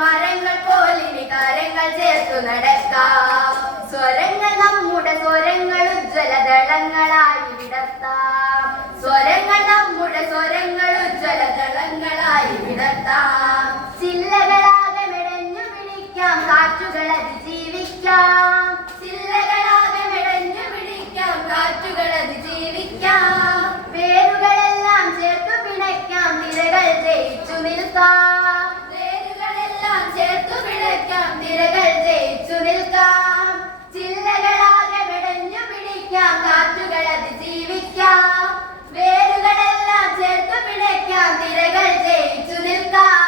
മരങ്ങൾ പോലിനി കാര്യങ്ങൾ ചേർത്തു നടക്കാം. സ്വരങ്ങൾ നമ്മുടെ സ്വരങ്ങൾ ഉജ്ജ്വലദളങ്ങളായി വിടർത്താം. സ്വരങ്ങൾ നമ്മുടെ സ്വരങ്ങൾ ഉജ്ജ്വലദളങ്ങളായി വിടർത്താം. ചില്ലകളാകെ മെടഞ്ഞു പിടിക്കാം, കാറ്റുകൾ അതിജീവിക്കാം. ചില്ലകളാകെ മെടഞ്ഞു പിടിക്കാം, കാറ്റുകൾ അതിജീവിക്കാം. വേരുകളെല്ലാം ചേർത്തു പിണയ്ക്കാം, തിരകൾ ജയിച്ചു നിൽക്കാം. വേരുകളെല്ലാം ചേർത്തു പിണയ്ക്കാം, തിരകൾ ജയിച്ചു നിൽക്കാം. ചില്ലകളാകെ മെടഞ്ഞു പിടിക്കാം, കാറ്റുകൾ അതിജീവിക്കാം. വേരുകളെല്ലാം ചേർത്തു പിണയ്ക്കാം, തിരകൾ ജയിച്ചു നിൽക്കാം.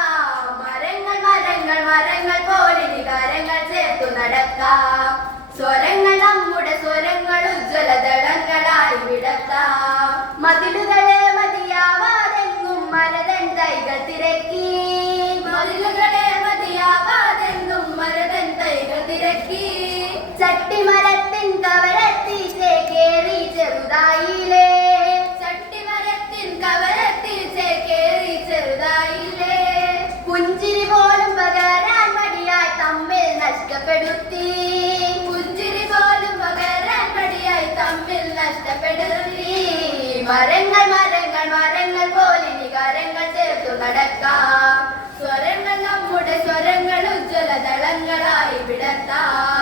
മരങ്ങൾ മരങ്ങൾ മരങ്ങൾ പോലിനി കാര്യങ്ങൾ ചേർത്തു നടക്കാം. സ്വരങ്ങൾ നമ്മുടെ സ്വരങ്ങൾ ഉജ്ജ്വലദളങ്ങളായി വിടർത്താം. മതിലുകളെ മതിയാവാതെങ്ങും മരതൻ തൈകൾ തിരക്കി. മതിലുകളെ മതിയാവാതെങ്ങും മരതൻ തൈകൾ തിരക്കി. ചട്ടിമരത്തിൻ കവരത്തിൽ ചേക്കേറി ചെറുതായില്ലേ. ചട്ടിമരത്തിൻ കവരത്തിൽ ചേക്കേറി ചെറുതായില്ലേ. പുഞ്ചിരി പോലും പകരാൻ മടിയായി തമ്മിൽ നഷ്ടപ്പെടുത്തി. പുഞ്ചിരി പോലും പകരാൻ മടിയായി തമ്മിൽ നഷ്ടപ്പെടുത്തി. മരങ്ങൾ മരങ്ങൾ മരങ്ങൾ പോലിനി കാര്യങ്ങൾ ചേർത്തു നടക്കാം. സ്വരങ്ങൾ നമ്മുടെ സ്വരങ്ങൾ ഉജ്ജ്വലദളങ്ങളായി വിടർത്താം.